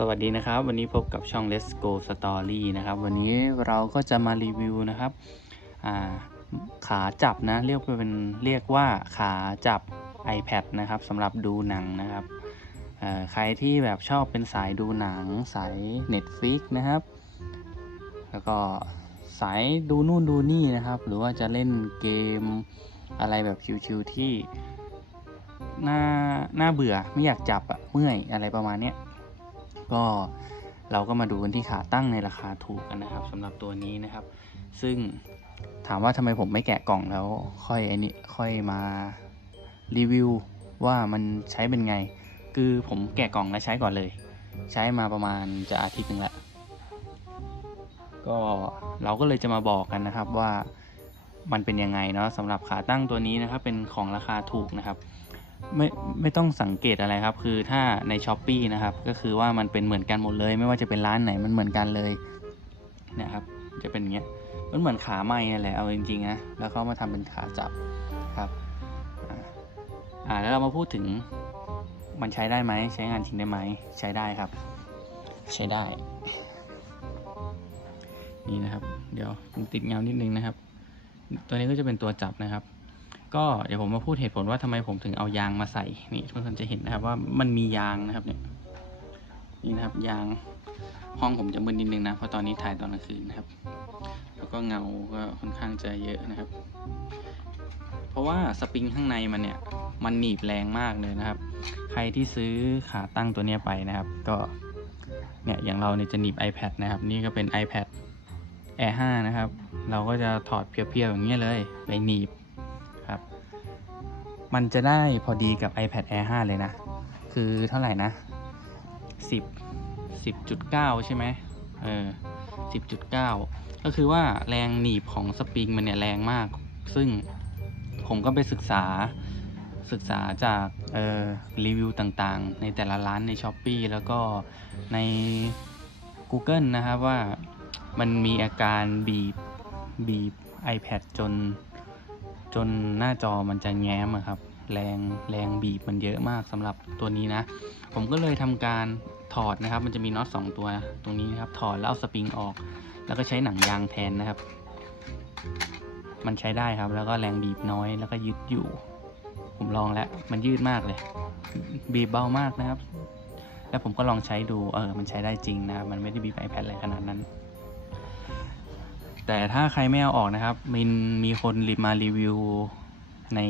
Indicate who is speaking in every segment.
Speaker 1: สวัสดีนะครับ วันนี้พบกับช่อง Let's Go Story นะครับ วันนี้เราก็จะมารีวิวนะครับาขาจับนะเรียกเป็นเรียกว่าขาจับ iPad นะครับสำหรับดูหนังนะครับใครที่แบบชอบเป็นสายดูหนัง สาย Netflix นะครับ แล้วก็สายดูนู่นดูนี่นะครับ หรือว่าจะเล่นเกมอะไรแบบชิวๆที่น่าน่าเบื่อไม่อยากจับอะเมื่อยอะไรประมาณเนี้ย ก็เราก็มาดูกันที่ขาตั้งในราคาถูกกันนะครับสำหรับตัวนี้นะครับ ซึ่งถามว่าทำไมผมไม่แกะกล่องแล้วค่อยไอ้นี้ค่อยมารีวิวว่ามันใช้เป็นไง คือผมแกะกล่องแล้วใช้ก่อนเลย ใช้มาประมาณจะอาทิตย์หนึ่งล้วก็เราก็เลยจะมาบอกกันนะครับว่ามันเป็นยังไงเนาะสำหรับขาตั้งตัวนี้นะครับ เป็นของราคาถูกนะครับ ไม่ไม่ต้องสังเกตอะไรครับ คือถ้าใน s h อ p e e นะครับ ก็คือว่ามันเป็นเหมือนกันหมดเลย ไม่ว่าจะเป็นร้านไหนมันเหมือนกันเลยนะครับ จะเป็นอย่างเงี้ยมันเหมือนขาไม้นั่นแหละเอาจริงๆนะแล้วเขามาทำเป็นขาจับครับอ่าอ่าแล้วเรามาพูดถึงมันใช้ได้ไหมใช้งานจริงได้ไหมใช้ได้ครับ ใช้ได้ นี่นะครับ เดี๋ยวผมติดเงานิดนึงนะครับ ตัวนี้ก็จะเป็นตัวจับนะครับ ก็เดี๋ยวผมมาพูดเหตุผลว่าทำไมผมถึงเอายางมาใส่นี่ทุกคนจะเห็นนะครับว่ามันมียางนะครับเนี่ยนี่นะครับยางห้องผมจะมึนนิดนึงนะเพราะตอนนี้ถ่ายตอนกลางคืนนะครับ แล้วก็เงาก็ค่อนข้างจะเยอะนะครับ เพราะว่าสปริงข้างในมันเนี่ยมันหนีบแรงมากเลยนะครับ ใครที่ซื้อขาตั้งตัวเนี้ยไปนะครับ ก็เนี่ยอย่างเราเนี่ยจะหนีบ iPad นะครับ นี่ก็เป็น iPad Air 5 นะครับ เราก็จะถอดเพียวๆอย่างเงี้ยเลยไปหนีบ มันจะได้พอดีกับ iPad Air 5 เลยนะ คือเท่าไหร่นะ 10 10.9 ใช่ไหมเออ 10.9 ก็คือว่าแรงหนีบของสปริงมันเนี่ยแรงมาก ซึ่งผมก็ไปศึกษาศึกษาจากออรีวิวต่างๆ ในแต่ละร้านใน s h อ p e e แล้วก็ใน Google นะครับว่ามันมีอาการบีบบีบ iPad จน จนหน้าจอมันจะแง้มครับ แรงแรงบีบมันเยอะมากสำหรับตัวนี้นะ ผมก็เลยทำการถอดนะครับ มันจะมีน็อต2ตัวตรงนี้นะครับ ถอดแล้วเอาสปริงออก แล้วก็ใช้หนังยางแทนนะครับ มันใช้ได้ครับ แล้วก็แรงบีบน้อย แล้วก็ยึดอยู่ ผมลองแล้ว มันยืดมากเลย บีบเบามากนะครับ แล้วผมก็ลองใช้ดู เออ มันใช้ได้จริงนะ มันไม่ได้บีบ iPad อะไรขนาดนั้น แต่ถ้าใครไม่เอาออกนะครับมินมีคนรีมารีวิว ใน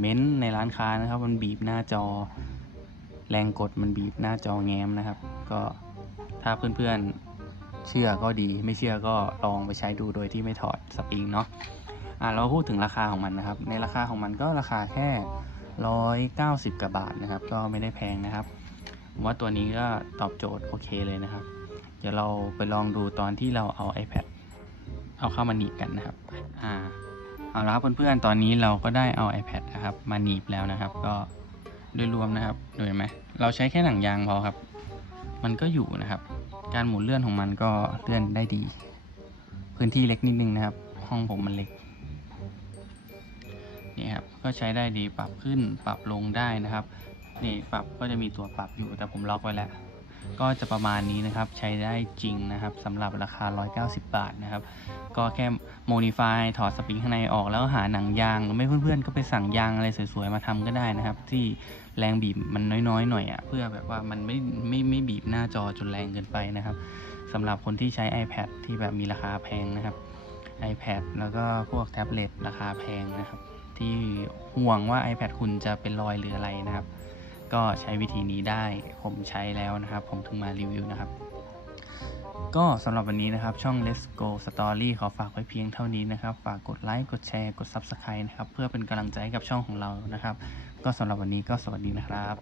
Speaker 1: เม้นต์ในร้านค้านะครับ มันบีบหน้าจอ แรงกดมันบีบหน้าจอแง้มนะครับ ก็ถ้าเพื่อนๆเชื่อก็ดีไม่เชื่อก็ลองไปใช้ดูโดยที่ไม่ถอดสปริงเนาะอะเราพูดถึงราคาของมันนะครับ ในราคาของมันก็ราคาแค่ร้อยเก้าสิบกว่าบาทนะครับ ก็ไม่ได้แพงนะครับว่าตัวนี้ก็ตอบโจทย์โอเคเลยนะครับ เดี๋ยวเราไปลองดูตอนที่เราเอา iPad เอาเข้ามาหนีบกันนะครับอ่าเอาละครับเพื่อนๆตอนนี้เราก็ได้เอา iPad นะครับมาหนีบแล้วนะครับ ก็โดยรวมนะครับดูเห็นไหมเราใช้แค่หนังยางพอครับ มันก็อยู่นะครับ การหมุนเลื่อนของมันก็เลื่อนได้ดี พื้นที่เล็กนิดนึงนะครับ ห้องผมมันเล็กนี่ครับก็ใช้ได้ดีปรับขึ้นปรับลงได้นะครับนี่ปรับก็จะมีตัวปรับอยู่แต่ผมล็อกไว้แล้ว ก็จะประมาณนี้นะครับ ใช้ได้จริงนะครับสำหรับราคา 190 บาทนะครับ ก็แค่โมดิฟายถอดสปริงข้างในออกแล้วหาหนังยางหรือไม่เพื่อนๆ ก็ไปสั่งยางอะไรสวยๆ มาทำก็ได้นะครับ ที่แรงบีบมันน้อยๆ หน่อยอะ่ะเพื่อแบบว่ามันไม่ไม่ไม่บีบหน้าจอจนแรงเกินไปนะครับสำหรับคนที่ใช้ iPad ที่แบบมีราคาแพงนะครับ iPad แล้วก็พวกแท็บเล็ตราคาแพงนะครับ ที่ห่วงว่า iPad คุณจะเป็นรอยหรืออะไรนะครับ ก็ใช้วิธีนี้ได้ผมใช้แล้วนะครับ ผมถึงมารีวิวนะครับ ก็สำหรับวันนี้นะครับช่อง Let's Go Story ขอฝากไว้เพียงเท่านี้นะครับ ฝากกดไลค์กดแชร์กด Subscribe นะครับ เพื่อเป็นกำลังใจให้กับช่องของเรานะครับ ก็สำหรับวันนี้ก็สวัสดีนะครับ